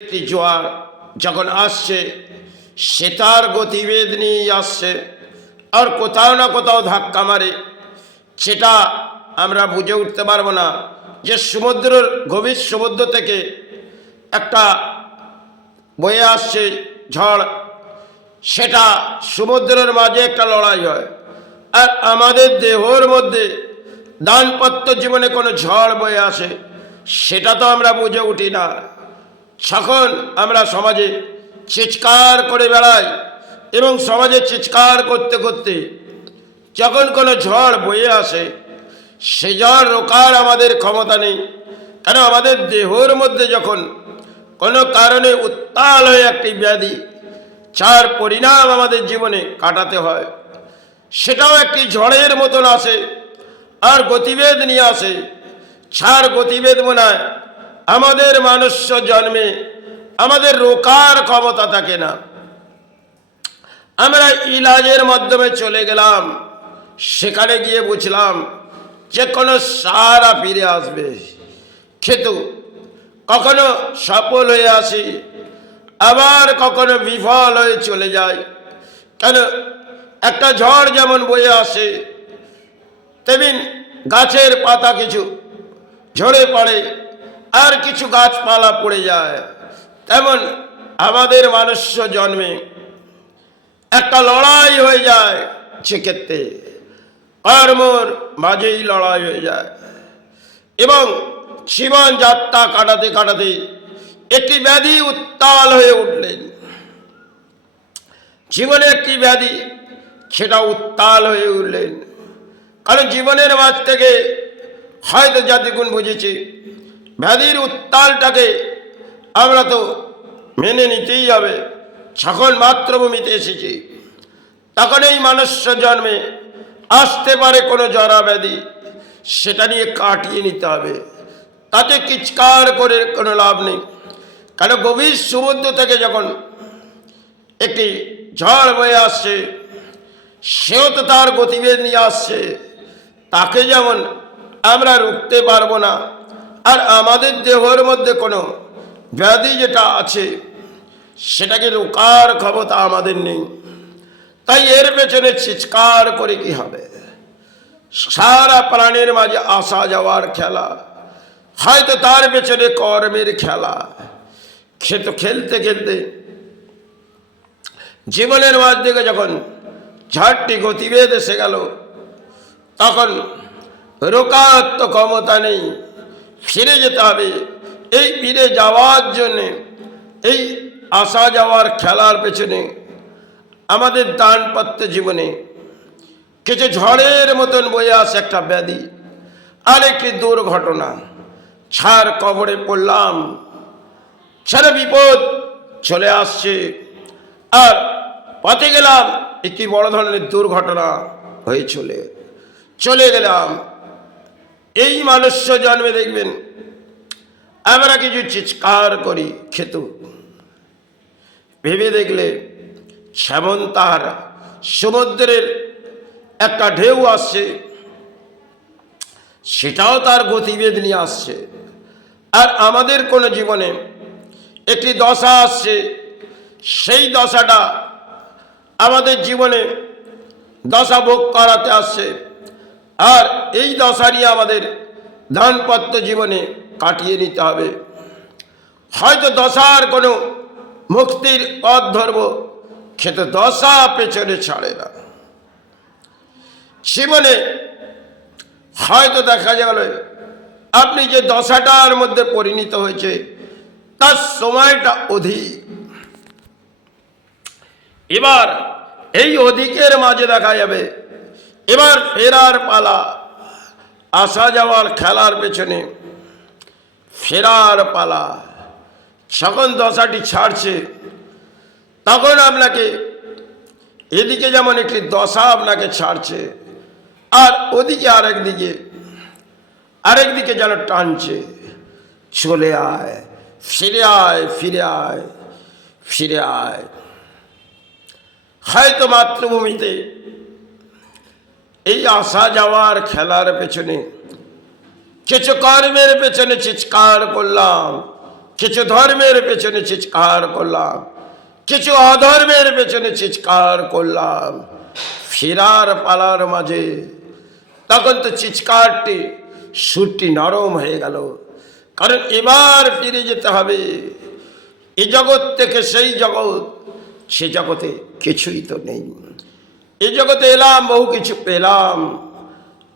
একটি জোয়ার যখন আসছে সে তার গতিবেগ নিয়েই আসছে, আর কোথাও না কোথাও ধাক্কা মারে। সেটা আমরা বুঝে উঠতে পারবো না যে সমুদ্রের গভীর সমুদ্র থেকে একটা বয়ে আসছে ঝড়, সেটা সমুদ্রের মাঝে একটা লড়াই হয়। আর আমাদের দেহর মধ্যে দাম্পত্য জীবনে কোনো ঝড় বয়ে আসে, সেটা তো আমরা বুঝে উঠি না। যখন আমরা সমাজে চিৎকার করে বেড়াই এবং সমাজে চিৎকার করতে করতে যখন কোনো ঝড় বয়ে আসে, সে ঝড় রোকার আমাদের ক্ষমতা নেই। কেন, আমাদের দেহর মধ্যে যখন কোনো কারণে উত্তাল হয়ে একটি ব্যাধি, যার পরিণাম আমাদের জীবনে কাটাতে হয়, সেটাও একটি ঝড়ের মতন আসে আর গতিবেগ নিয়ে আসে। যার গতিবেগ মনে হয় আমাদের মনুষ্য জন্মে আমাদের রোকার ক্ষমতা থাকে না। আমরা ইলাজের মাধ্যমে চলে গেলাম, সেখানে গিয়ে বুঝলাম যে কোনো সারা ফিরে আসবে, কিন্তু কখনো সফল হয়ে আসি, আবার কখনো বিফল হয়ে চলে যায়। কেন, একটা ঝড় যেমন বয়ে আসে, তেমনি গাছের পাতা কিছু ঝরে পড়ে আর কিছু গাছপালা পড়ে যায়। তেমন আমাদের মনুষ্য জন্মে একটা লড়াই হয়ে যায়, সেক্ষেত্রে কর্মর মাঝেই লড়াই হয়ে যায় এবং জীবন যাত্রা কাটাতে কাটাতে একটি ব্যাধি উত্তাল হয়ে উঠলেন। জীবনে একটি ব্যাধি, সেটা উত্তাল হয়ে উঠলেন। কারণ জীবনের মাঝ থেকে হয়তো জাতিগুণ বুঝেছি ব্যাধির উত্তালটাকে আমরা তো মেনে নিতেই হবে। যখন মাতৃভূমিতে এসেছি তখন এই মনুষ্য জন্মে আসতে পারে কোনো জরা ব্যাধি, সেটা নিয়ে কাটিয়ে নিতে হবে। তাতে চিৎকার করে কোনো লাভ নেই। কারণ গভীর সমুদ্র থেকে যখন একটি ঝড় বয়ে আসছে, সেও তো তার গতিবেগ নিয়ে আসছে, তাকে যেমন আমরা রুখতে পারবো না, আর আমাদের দেহের মধ্যে কোনো ব্যাধি যেটা আছে সেটাকে রোকার ক্ষমতা আমাদের নেই। তাই এর পেছনে চিৎকার করে কি হবে? সারা প্রাণীর মাঝে আসা যাওয়ার খেলা, হয়তো তার পেছনে কর্মের খেলা। খেলতে খেলতে জীবনের মাঝ থেকে যখন ঝড়টি গতিবেগ এসে গেল, তখন রোকার তো ক্ষমতা নেই, ফিরে যেতে হবে। এই ফিরে যাওয়ার জন্যে, এই আসা যাওয়ার খেলার পেছনে আমাদের দাম্পত্য জীবনে কিছু ঝড়ের মতন বয়ে আসে একটা ব্যাধি আর একটি দুর্ঘটনা। ছাড় কবরে পড়লাম, সারা বিপদ চলে আসছে, আর পথে গেলাম একটি বড় ধরনের দুর্ঘটনা হয়ে চলে গেলাম। এই মনুষ্য জন্মে দেখবেন আমরা কিছু চিৎকার করি, খেতু ভেবে দেখলে যেমন তার সমুদ্রের একটা ঢেউ আসছে, সেটাও তার গতিবেগ নিয়ে আসছে। আর আমাদের কোনো জীবনে একটি দশা আসছে, সেই দশাটা আমাদের জীবনে দশা ভোগ করাতে আসছে, আর এই দশা নিয়ে আমাদের দাম্পত্য জীবনে কাটিয়ে নিতে হবে। হয়তো দশার কোনো মুক্তির পথ ধরব, কিন্তু দশা পেছনে ছাড়ে না। জীবনে হয়তো দেখা গেল আপনি যে দশাটার মধ্যে পরিণত হয়েছে তার সময়টা অধিক। এবার এই অধিকের মাঝে দেখা যাবে এবার ফেরার পালা, আসা যাওয়ার খেলার পেছনে ফেরার পালা। যখন দশাটি ছাড়ছে তখন আপনাকে এদিকে যেমন একটি দশা আপনাকে ছাড়ছে, আর ওদিকে আরেকদিকে যেন টানছে, চলে আয়, ফিরে আয়, ফিরে আয়, ফিরে আয়। হয়তো মাতৃভূমিতে এই আসা যাওয়ার খেলার পেছনে কিছু কর্মের পেছনে চিৎকার করলাম, কিছু ধর্মের পেছনে চিৎকার করলাম, কিছু অধর্মের পেছনে চিৎকার করলাম। ফেরার পালার মাঝে তখন তো চিৎকারটি সুরটি নরম হয়ে গেল, কারণ এবার ফিরে যেতে হবে এই জগৎ থেকে সেই জগৎ। সে জগতে কিছুই তো নেই। এই জগতে এলাম, বহু কিছু পেলাম,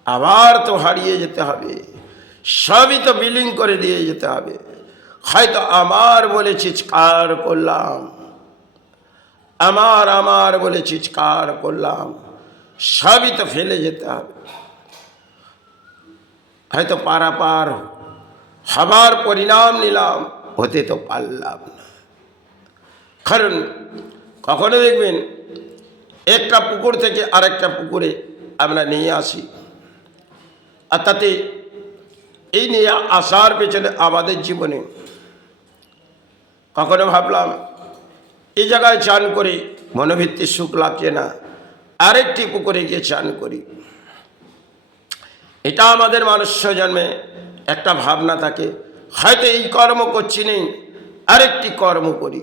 আবার তো হারিয়ে যেতে হবে। সবই তো বিলীন করে দিয়ে যেতে হবে। হয়তো আমার বলে চিৎকার করলাম, আমার বলে চিৎকার করলাম, সবই তো ফেলে যেতে হবে। হয়তো পারাপার হবার পরিণাম নিলাম, হতে তো পারলাম না। কারণ কখনো দেখবেন একটা পুকুর থেকে আরেকটা পুকুরে আমরা নিয়ে আসি, আর তাতে এই নিয়ে আসার পেছনে আমাদের জীবনে কখনো ভাবলাম এই জায়গায় চান করি, মনোভিত্তির সুখ লাগছে না, আরেকটি পুকুরে গিয়ে চান করি। এটা আমাদের মনুষ্য জন্মে একটা ভাবনা থাকে, হয়তো এই কর্ম করছি নেই, আরেকটি কর্ম করি।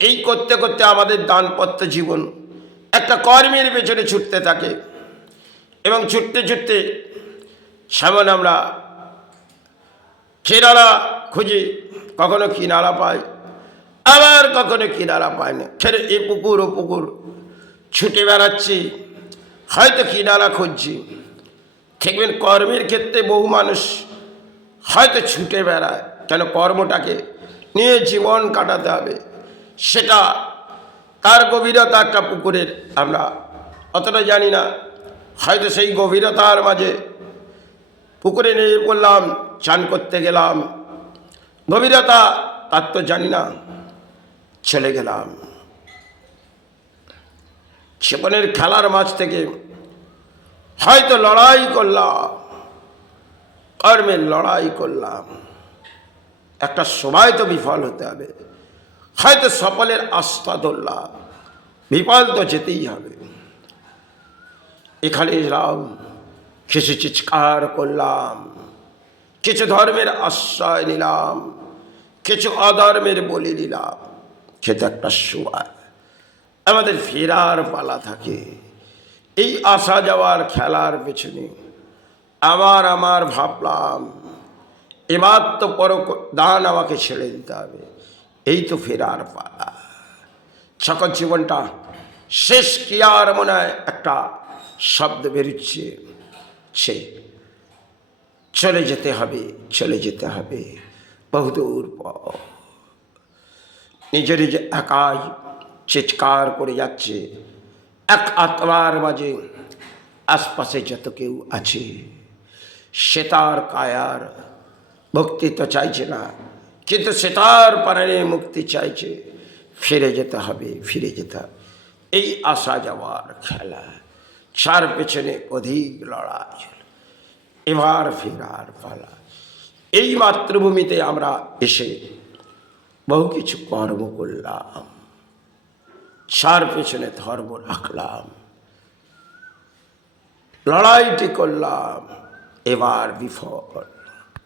এই করতে করতে আমাদের দাম্পত্য জীবন একটা কর্মের পেছনে ছুটতে থাকে, এবং ছুটতে ছুটতে সেমন আমরা কিনারা খুঁজি, কখনো কিনারা পাই, আবার কখনো কিনারা পাই না। ফের এ পুকুর ও পুকুর ছুটে বেড়াচ্ছি, হয়তো কিনারা খুঁজছি। দেখবেন কর্মের ক্ষেত্রে বহু মানুষ হয়তো ছুটে বেড়ায়, কেন কর্মটাকে নিয়ে জীবন কাটাতে হবে। সেটা তার গভীরতা একটা পুকুরের আমরা অতটা জানি না। হয়তো সেই গভীরতার মাঝে পুকুরে নিয়ে পড়লাম, চান করতে গেলাম, গভীরতা তার তো জানি না, চলে গেলাম। জীবনের খেলার মাঝ থেকে হয়তো লড়াই করলাম, কর্মের লড়াই করলাম, একটা সময় তো বিফল হতে হবে। হয়তো সফলের আস্থা ধরলাম, বিফল তো যেতেই হবে। এখানে এলাম, কিছু চিৎকার করলাম, কিছু ধর্মের আশ্রয় নিলাম, কিছু অধর্মের বলি নিলাম। খেতে একটা সময় আমাদের ফেরার পালা থাকে। এই আসা যাওয়ার খেলার পেছনে আমার ভাবলাম এবার তো পর দান আমাকে ছেড়ে দিতে হবে, এই তো ফেরার পালা। সকল জীবনটা শেষ কি আর মনে হয় একটা শব্দ বেরোচ্ছে, সে চলে যেতে হবে, চলে যেতে হবে বহুদূর পর। নিজে নিজে একাই চিৎকার করে যাচ্ছে এক আত্মার মাঝে। আশপাশে যত কেউ আছে সে তার কায়ার মুক্তি তো চাইছে না, কিন্তু সে তার প্রাণে মুক্তি চাইছে। ফিরে যেতে হবে, ফিরে যেতে হবে। এই আসা যাওয়ার খেলা, চার পেছনে অধিক লড়াই। এবার ফেরার পালা। এই মাতৃভূমিতে আমরা এসে বহু কিছু কর্ম করলাম, চার পেছনে ধর্ম রাখলাম, লড়াইটি করলাম, এবার বিফল।